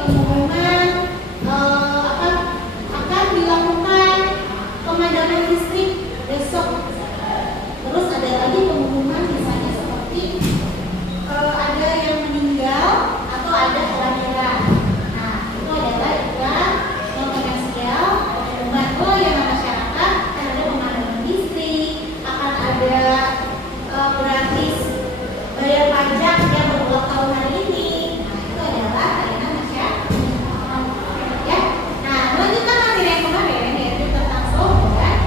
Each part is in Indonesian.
pengumuman akan dilakukan pemadaman listrik besok. Terus ada lagi pengumuman misalnya seperti ada yang meninggal atau ada kelahiran. Nah, itu adalah iklan non komersial, membantu layanan masyarakat, akan ada pemadaman listrik, akan ada gratis bayar pajak yang berulang tahun hari ini. Nah, itu adalah layanan masyarakat. Ya. Nah, melanjutkan materi yang kemarin yaitu tentang slogan.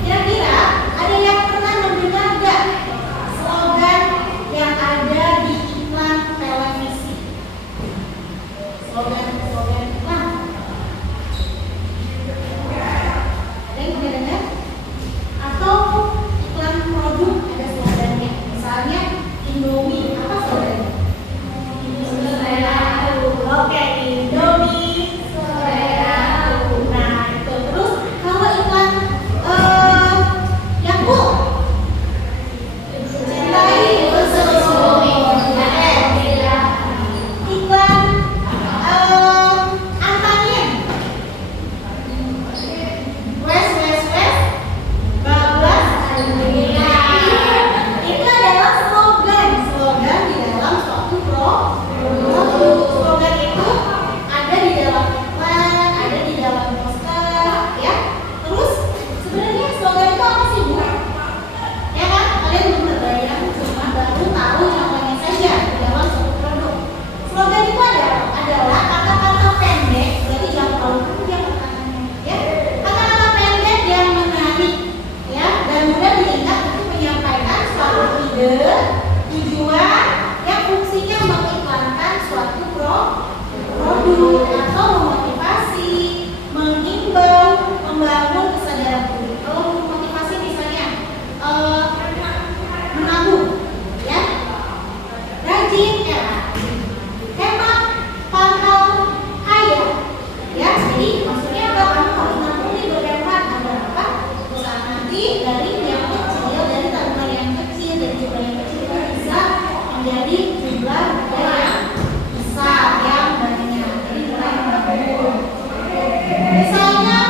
Kira-kira ada yang pernah mendengar nggak slogan yang ada di iklan televisi? Slogan iklan. Ada yang pernah dengar? Atau iklan produk ada slogannya? Misalnya Indomie, apa slogannya? Oke, Indomie seleraku. Nah, itu. Terus kalau iklan Yakult, cintai bersama. Iklan Antanin, West, bablas dunia. Itu adalah slogan di dalam suatu produk. Slogan itu ada di dalam iklan, ada di dalam poster, ya. Terus sebenarnya slogan itu apa sih, Bu? Ya kan? Kalian belum terbayang, cuma baru tahu contohnya saja di dalam suatu produk. Slogan itu adalah kata-kata pendek, berarti jangan terlalu panjang kata-katanya, ya. Kata-kata pendek yang menarik, ya, dan mudah diingat untuk menyampaikan suatu ide, tujuan yang fungsinya mengiklankan suatu produk atau memotivasi, menghimbau, membangun kesadaran publik. Kalau motivasi misalnya menabung, ya, rajin, hemat, pangkal, kaya, ya. Jadi maksudnya apa? Kamu harus nabung nih berhemat agar apa? Usaha nanti dari yang kecil, dari tabungan yang kecil, dari jumlah yang kecil itu bisa menjadi jumlah yang besar, yang banyak. Jadi mulai menabung. Misalnya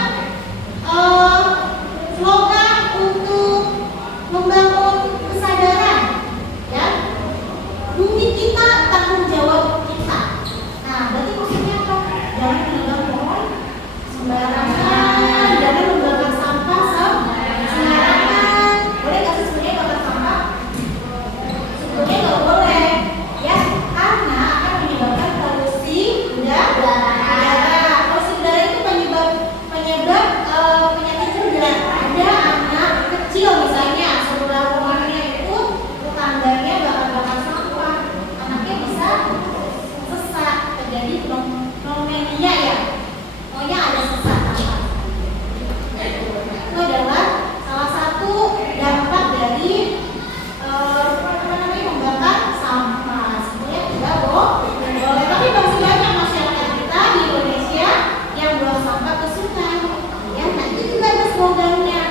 slogan untuk membangun kesadaran, ya. Bumi kita, tanggung jawab kita. Nah, berarti maksudnya apa? Jangan menebang pohon sembarangan, jangan membakar sampah sembarangan. Boleh nggak sih sebenarnya bakar sampah? Sebetulnya nggak boleh, ya, karena akan menyebabkan polusi udara. Polusi udara itu penyebab penyakit menular. Ada anak kecil misalnya sebelah rumahnya itu tetangganya bakar sampah, anaknya bisa sesak, terjadi pneumonia, ya. Pokoknya ada sesak sampah. Itu adalah salah satu dampak dari membakar sampah. Sebenarnya tidak boleh, tapi masih banyak masyarakat kita di Indonesia yang buang sampah ke sungai, ya. Nah, itu juga ada slogannya.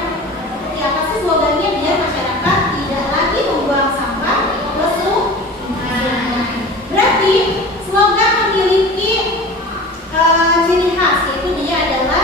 Seperti apa sih slogannya? Biar masyarakat tidak lagi membuang sampah ke sungai. Berarti slogan memiliki ciri khas, yaitu dia adalah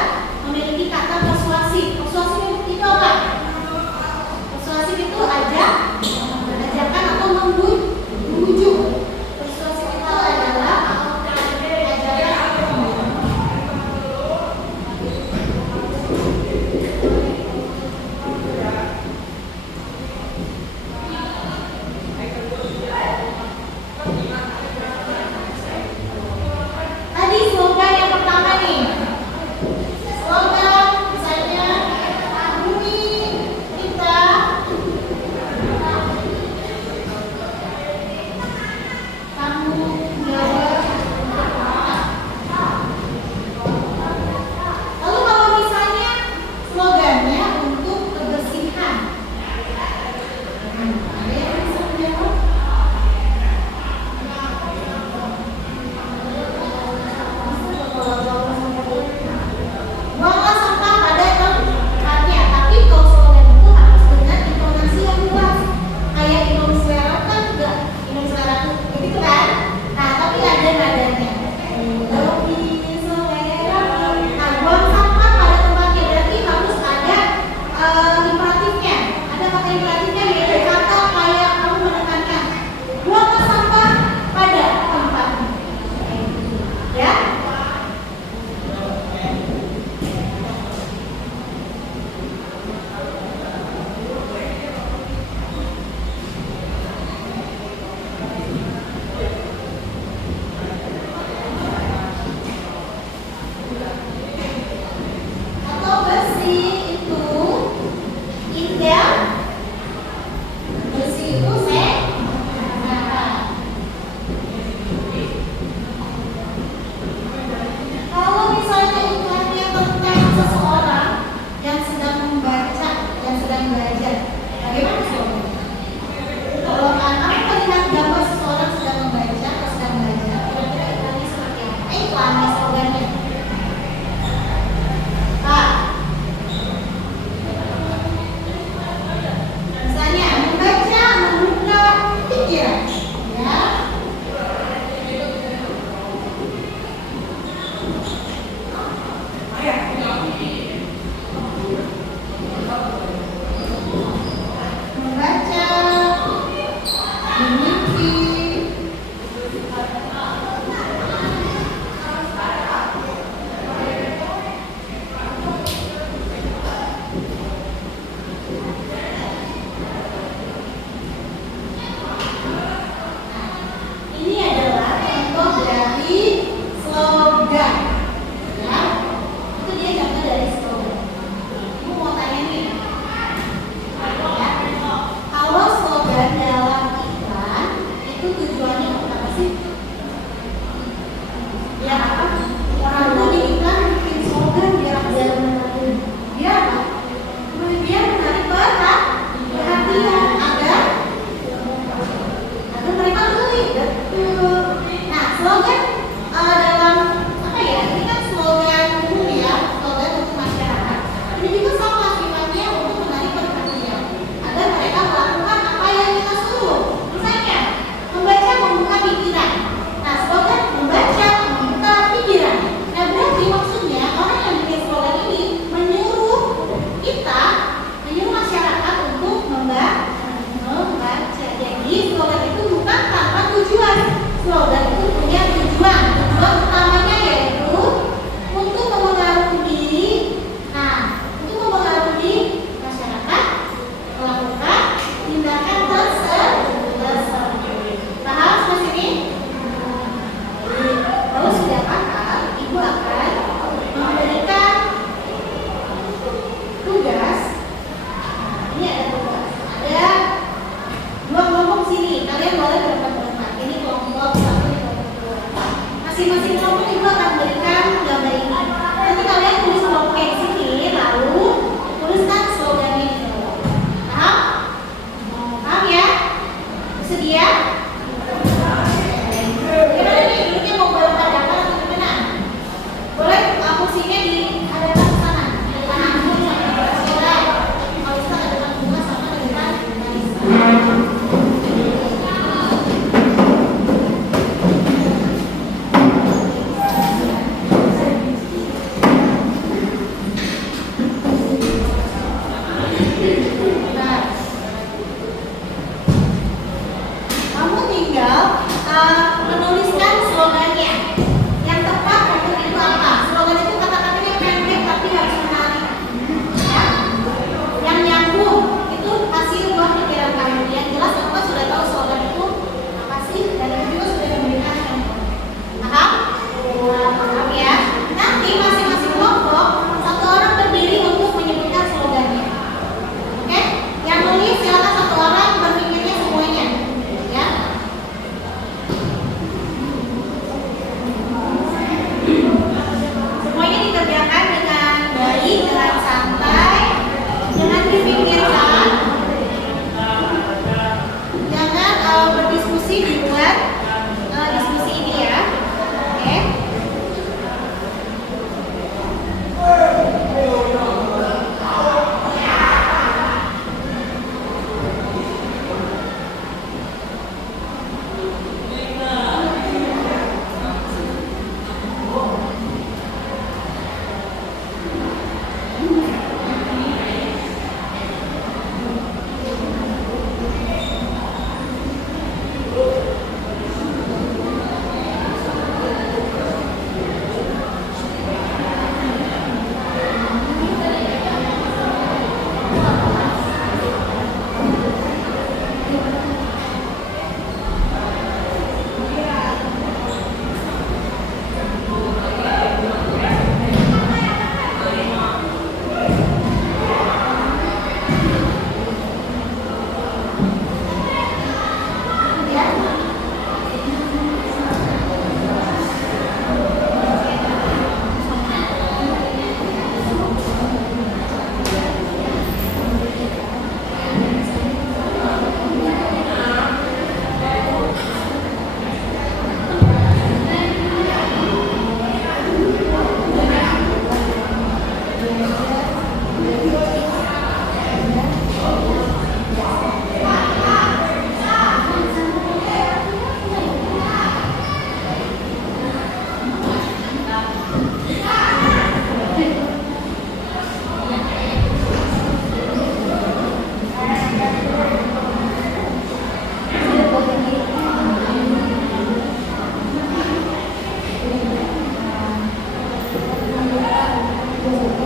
dulu.